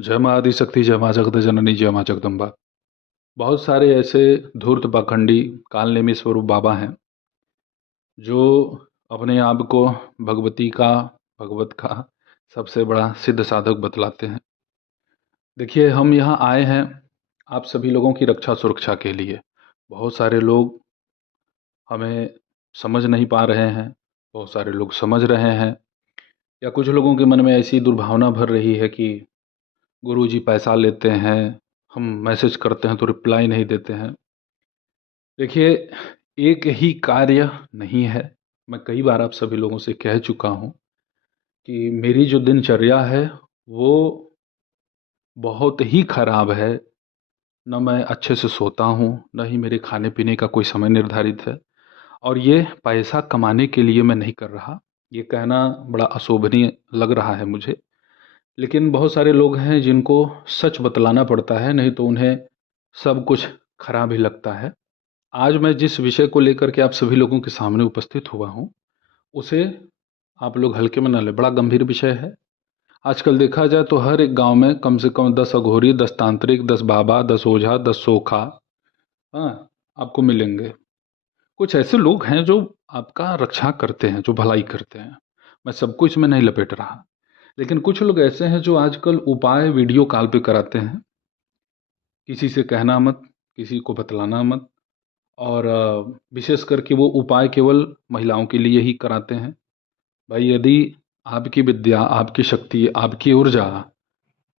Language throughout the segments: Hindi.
जय माँ आदिशक्ति, जय माँ जगत जननी, जय माँ जगदम्बा। बहुत सारे ऐसे धूर्त पाखंडी काल नेमी स्वरूप बाबा हैं जो अपने आप को भगवत का सबसे बड़ा सिद्ध साधक बतलाते हैं। देखिए, हम यहाँ आए हैं आप सभी लोगों की रक्षा सुरक्षा के लिए। बहुत सारे लोग हमें समझ नहीं पा रहे हैं, बहुत सारे लोग समझ रहे हैं, या कुछ लोगों के मन में ऐसी दुर्भावना भर रही है कि गुरुजी पैसा लेते हैं, हम मैसेज करते हैं तो रिप्लाई नहीं देते हैं। देखिए, एक ही कार्य नहीं है। मैं कई बार आप सभी लोगों से कह चुका हूँ कि मेरी जो दिनचर्या है वो बहुत ही खराब है। न मैं अच्छे से सोता हूँ, न ही मेरे खाने पीने का कोई समय निर्धारित है। और ये पैसा कमाने के लिए मैं नहीं कर रहा। ये कहना बड़ा अशोभनीय लग रहा है मुझे, लेकिन बहुत सारे लोग हैं जिनको सच बतलाना पड़ता है, नहीं तो उन्हें सब कुछ खराब ही लगता है। आज मैं जिस विषय को लेकर के आप सभी लोगों के सामने उपस्थित हुआ हूँ, उसे आप लोग हल्के में न लें। बड़ा गंभीर विषय है। आजकल देखा जाए तो हर एक गांव में कम से कम 10 अघोरी, 10 तांत्रिक, 10 बाबा, 10 ओझा, 10 सोखा, हाँ, आपको मिलेंगे। कुछ ऐसे लोग हैं जो आपका रक्षा करते हैं, जो भलाई करते हैं। मैं सबको इसमें नहीं लपेट रहा, लेकिन कुछ लोग ऐसे हैं जो आजकल उपाय वीडियो कॉल पे कराते हैं। किसी से कहना मत, किसी को बतलाना मत। और विशेष करके वो उपाय केवल महिलाओं के लिए ही कराते हैं। भाई, यदि आपकी विद्या, आपकी शक्ति, आपकी ऊर्जा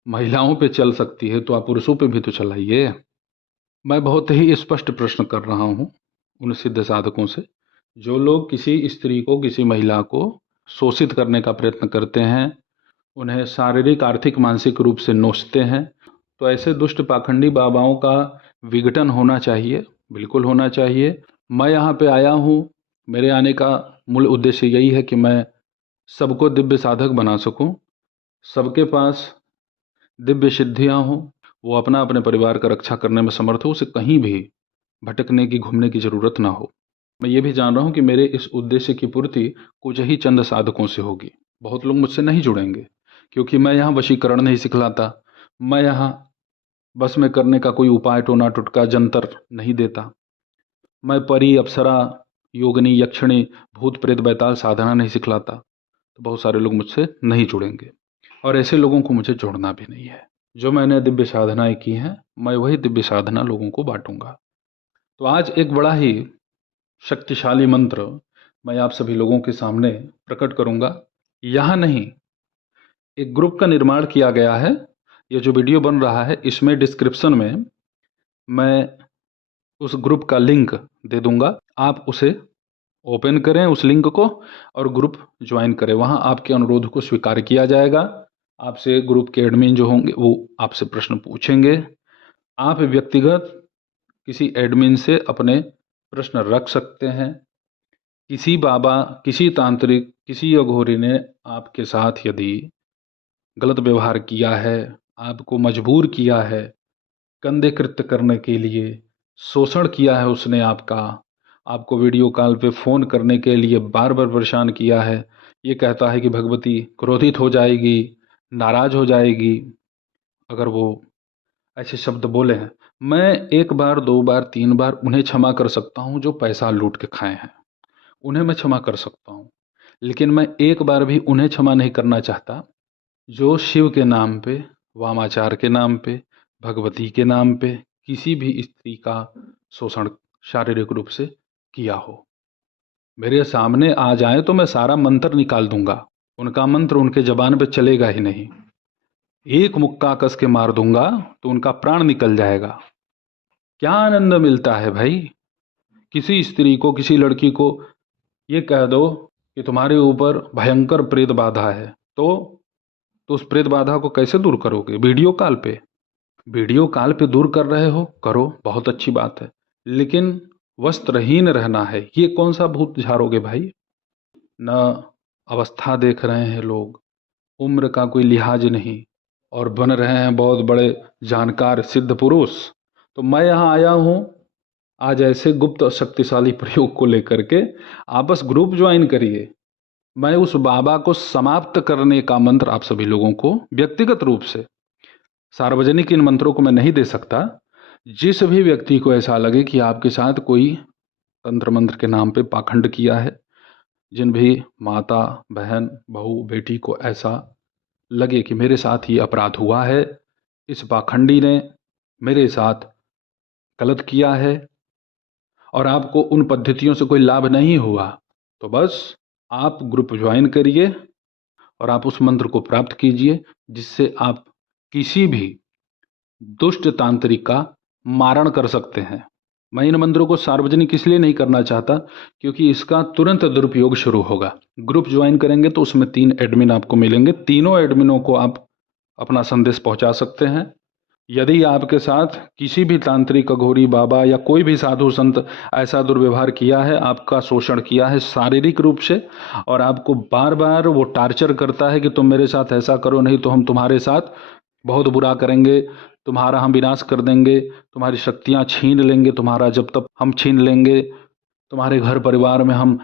महिलाओं पे चल सकती है तो आप पुरुषों पे भी तो चलाइए। मैं बहुत ही स्पष्ट प्रश्न कर रहा हूँ उन सिद्ध साधकों से, जो लोग किसी स्त्री को, किसी महिला को शोषित करने का प्रयत्न करते हैं, उन्हें शारीरिक, आर्थिक, मानसिक रूप से नोचते हैं। तो ऐसे दुष्ट पाखंडी बाबाओं का विघटन होना चाहिए, बिल्कुल होना चाहिए। मैं यहाँ पे आया हूँ, मेरे आने का मूल उद्देश्य यही है कि मैं सबको दिव्य साधक बना सकूं, सबके पास दिव्य सिद्धियां हों, वो अपना अपने परिवार का रक्षा करने में समर्थ हो, उसे कहीं भी भटकने की, घूमने की ज़रूरत ना हो। मैं ये भी जान रहा हूँ कि मेरे इस उद्देश्य की पूर्ति कुछ ही चंद साधकों से होगी। बहुत लोग मुझसे नहीं जुड़ेंगे, क्योंकि मैं यहाँ वशीकरण नहीं सिखलाता। मैं यहाँ बस में करने का कोई उपाय, टोना टुटका, जंतर नहीं देता। मैं परी, अप्सरा, योगिनी, यक्षिणी, भूत प्रेत, बैताल साधना नहीं सिखलाता। तो बहुत सारे लोग मुझसे नहीं जुड़ेंगे, और ऐसे लोगों को मुझे जोड़ना भी नहीं है। जो मैंने दिव्य साधनाएं की हैं, मैं वही दिव्य साधना लोगों को बांटूंगा। तो आज एक बड़ा ही शक्तिशाली मंत्र मैं आप सभी लोगों के सामने प्रकट करूंगा। यहाँ नहीं, एक ग्रुप का निर्माण किया गया है। ये जो वीडियो बन रहा है, इसमें डिस्क्रिप्शन में मैं उस ग्रुप का लिंक दे दूंगा। आप उसे ओपन करें, उस लिंक को, और ग्रुप ज्वाइन करें। वहाँ आपके अनुरोध को स्वीकार किया जाएगा। आपसे ग्रुप के एडमिन जो होंगे वो आपसे प्रश्न पूछेंगे। आप व्यक्तिगत किसी एडमिन से अपने प्रश्न रख सकते हैं। किसी बाबा, किसी तांत्रिक, किसी अघोरी ने आपके साथ यदि गलत व्यवहार किया है, आपको मजबूर किया है कंधे कृत्य करने के लिए, शोषण किया है उसने आपका, आपको वीडियो कॉल पे फ़ोन करने के लिए बार बार परेशान किया है, ये कहता है कि भगवती क्रोधित हो जाएगी, नाराज हो जाएगी अगर वो ऐसे शब्द बोले हैं। मैं एक बार, दो बार, तीन बार उन्हें क्षमा कर सकता हूँ जो पैसा लूट के खाए हैं, उन्हें मैं क्षमा कर सकता हूँ। लेकिन मैं एक बार भी उन्हें क्षमा नहीं करना चाहता जो शिव के नाम पे, वामाचार के नाम पे, भगवती के नाम पे किसी भी स्त्री का शोषण शारीरिक रूप से किया हो। मेरे सामने आ जाए तो मैं सारा मंत्र निकाल दूंगा, उनका मंत्र उनके जबान पे चलेगा ही नहीं। एक मुक्का कस के मार दूंगा तो उनका प्राण निकल जाएगा। क्या आनंद मिलता है भाई? किसी स्त्री को, किसी लड़की को ये कह दो कि तुम्हारे ऊपर भयंकर प्रेत बाधा है, तो उस प्रेत बाधा को कैसे दूर करोगे? वीडियो कॉल पे? वीडियो कॉल पे दूर कर रहे हो, करो, बहुत अच्छी बात है। लेकिन वस्त्रहीन रहना है, ये कौन सा भूत झाड़ोगे भाई? न अवस्था देख रहे हैं लोग, उम्र का कोई लिहाज नहीं, और बन रहे हैं बहुत बड़े जानकार सिद्ध पुरुष। तो मैं यहाँ आया हूँ आज ऐसे गुप्त और शक्तिशाली प्रयोग को लेकर के। आप बस ग्रुप ज्वाइन करिए। मैं उस बाबा को समाप्त करने का मंत्र आप सभी लोगों को व्यक्तिगत रूप से सार्वजनिक इन मंत्रों को मैं नहीं दे सकता। जिस भी व्यक्ति को ऐसा लगे कि आपके साथ कोई तंत्र मंत्र के नाम पे पाखंड किया है, जिन भी माता, बहन, बहू, बेटी को ऐसा लगे कि मेरे साथ ये अपराध हुआ है, इस पाखंडी ने मेरे साथ गलत किया है और आपको उन पद्धतियों से कोई लाभ नहीं हुआ, तो बस आप ग्रुप ज्वाइन करिए और आप उस मंत्र को प्राप्त कीजिए, जिससे आप किसी भी दुष्ट तांत्रिक का मारण कर सकते हैं। मैं इन मंत्रों को सार्वजनिक इसलिए नहीं करना चाहता क्योंकि इसका तुरंत दुरुपयोग शुरू होगा। ग्रुप ज्वाइन करेंगे तो उसमें 3 एडमिन आपको मिलेंगे, तीनों एडमिनों को आप अपना संदेश पहुंचा सकते हैं। यदि आपके साथ किसी भी तांत्रिक, अघोरी, बाबा या कोई भी साधु संत ऐसा दुर्व्यवहार किया है, आपका शोषण किया है शारीरिक रूप से, और आपको बार बार वो टार्चर करता है कि तुम मेरे साथ ऐसा करो, नहीं तो हम तुम्हारे साथ बहुत बुरा करेंगे, तुम्हारा हम विनाश कर देंगे, तुम्हारी शक्तियां छीन लेंगे, तुम्हारा जब तक हम छीन लेंगे, तुम्हारे घर परिवार में हम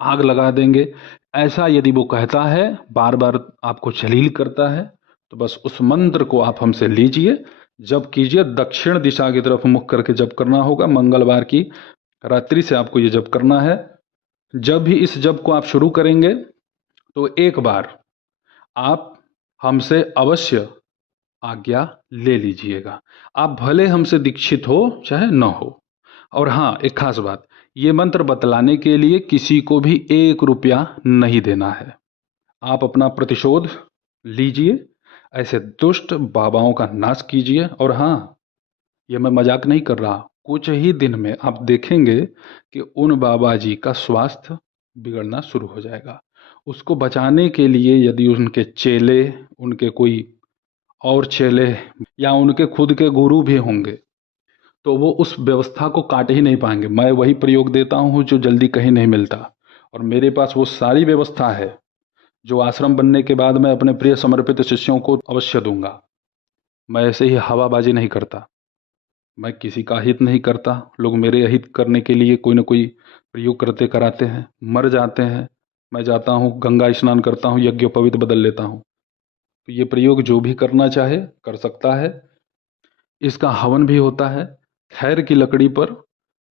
आग लगा देंगे, ऐसा यदि वो कहता है, बार बार आपको जलील करता है, तो बस उस मंत्र को आप हमसे लीजिए, जप कीजिए। दक्षिण दिशा की तरफ मुख करके जप करना होगा। मंगलवार की रात्रि से आपको ये जप करना है। जब भी इस जप को आप शुरू करेंगे तो एक बार आप हमसे अवश्य आज्ञा ले लीजिएगा। आप भले हमसे दीक्षित हो चाहे न हो। और हाँ, एक खास बात, ये मंत्र बतलाने के लिए किसी को भी 1 रुपया नहीं देना है। आप अपना प्रतिशोध लीजिए, ऐसे दुष्ट बाबाओं का नाश कीजिए। और हाँ, ये मैं मजाक नहीं कर रहा, कुछ ही दिन में आप देखेंगे कि उन बाबा जी का स्वास्थ्य बिगड़ना शुरू हो जाएगा। उसको बचाने के लिए यदि उनके चेले, उनके कोई और चेले या उनके खुद के गुरु भी होंगे, तो वो उस व्यवस्था को काट ही नहीं पाएंगे। मैं वही प्रयोग देता हूँ जो जल्दी कहीं नहीं मिलता, और मेरे पास वो सारी व्यवस्था है जो आश्रम बनने के बाद मैं अपने प्रिय समर्पित शिष्यों को अवश्य दूंगा। मैं ऐसे ही हवाबाजी नहीं करता, मैं किसी का हित नहीं करता। लोग मेरे हित करने के लिए कोई ना कोई प्रयोग करते कराते हैं, मर जाते हैं। मैं जाता हूँ, गंगा स्नान करता हूँ, यज्ञोपवीत बदल लेता हूँ। तो ये प्रयोग जो भी करना चाहे कर सकता है। इसका हवन भी होता है खैर की लकड़ी पर।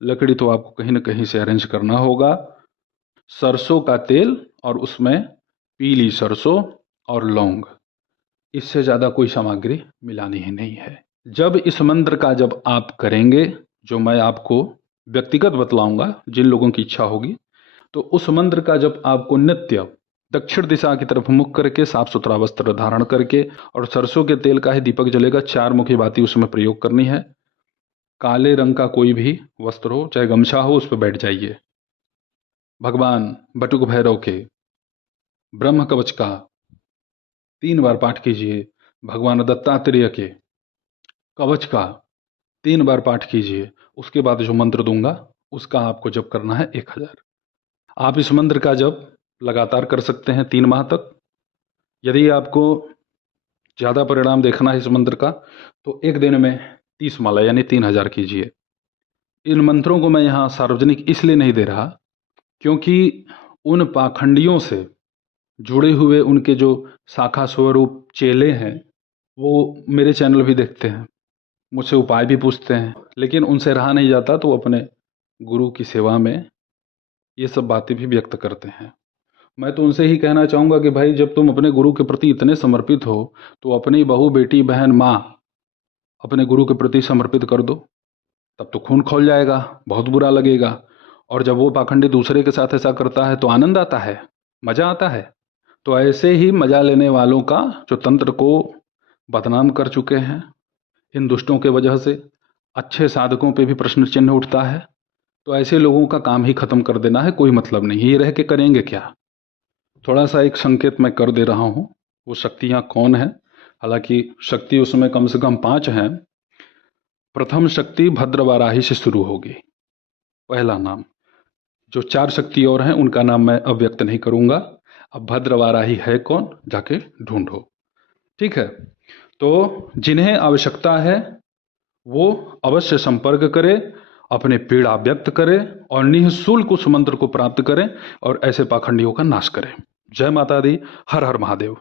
लकड़ी तो आपको कहीं ना कहीं से अरेंज करना होगा। सरसों का तेल और उसमें पीली सरसों और लौंग, इससे ज़्यादा कोई सामग्री मिलानी ही नहीं है। जब इस मंत्र का जब आप करेंगे, जो मैं आपको व्यक्तिगत बतलाऊंगा जिन लोगों की इच्छा होगी, तो उस मंत्र का जब आपको नित्य दक्षिण दिशा की तरफ मुख करके साफ सुथरा वस्त्र धारण करके और सरसों के तेल का ही दीपक जलेगा, 4 मुखी बाती उसमें प्रयोग करनी है। काले रंग का कोई भी वस्त्र हो, चाहे गमछा हो, उस पर बैठ जाइए। भगवान बटुक भैरव के ब्रह्म कवच का 3 बार पाठ कीजिए। भगवान दत्तात्रेय के कवच का 3 बार पाठ कीजिए। उसके बाद जो मंत्र दूंगा उसका आपको जप करना है 1000। आप इस मंत्र का जप लगातार कर सकते हैं 3 माह तक। यदि आपको ज़्यादा परिणाम देखना है इस मंत्र का, तो एक दिन में 30 माला यानी 3000 कीजिए। इन मंत्रों को मैं यहाँ सार्वजनिक इसलिए नहीं दे रहा क्योंकि उन पाखंडियों से जुड़े हुए उनके जो शाखा स्वरूप चेले हैं, वो मेरे चैनल भी देखते हैं, मुझसे उपाय भी पूछते हैं, लेकिन उनसे रहा नहीं जाता, तो वो अपने गुरु की सेवा में ये सब बातें भी व्यक्त करते हैं। मैं तो उनसे ही कहना चाहूँगा कि भाई, जब तुम अपने गुरु के प्रति इतने समर्पित हो, तो अपनी बहू, बेटी, बहन, माँ अपने गुरु के प्रति समर्पित कर दो। तब तो खून खौल जाएगा, बहुत बुरा लगेगा। और जब वो पाखंडी दूसरे के साथ ऐसा करता है तो आनंद आता है, मजा आता है। तो ऐसे ही मजा लेने वालों का, जो तंत्र को बदनाम कर चुके हैं इन दुष्टों के वजह से, अच्छे साधकों पे भी प्रश्न चिन्ह उठता है, तो ऐसे लोगों का काम ही खत्म कर देना है। कोई मतलब नहीं, ये रह के करेंगे क्या। थोड़ा सा एक संकेत मैं कर दे रहा हूँ, वो शक्तियाँ कौन है। हालांकि शक्ति उसमें कम से कम 5 हैं। प्रथम शक्ति भद्रवाराही से शुरू होगी, पहला नाम। जो 4 शक्ति और हैं उनका नाम मैं अब व्यक्त नहीं करूंगा। अब भद्रवाराही है कौन, जाके ढूंढो, ठीक है। तो जिन्हें आवश्यकता है वो अवश्य संपर्क करें, अपने पीड़ा व्यक्त करें और निःशुल्क उस मंत्र को प्राप्त करें और ऐसे पाखंडियों का नाश करें। जय माता दी। हर हर महादेव।